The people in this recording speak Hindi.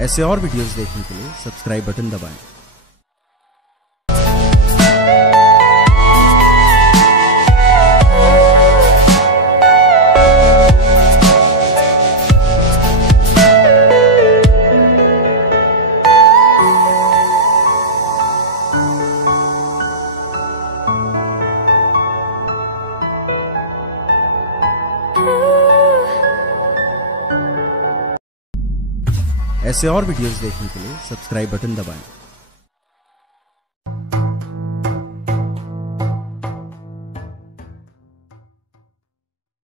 ऐसे और वीडियोस देखने के लिए सब्सक्राइब बटन दबाएं। ऐसे और वीडियोस देखने के लिए सब्सक्राइब बटन दबाएं।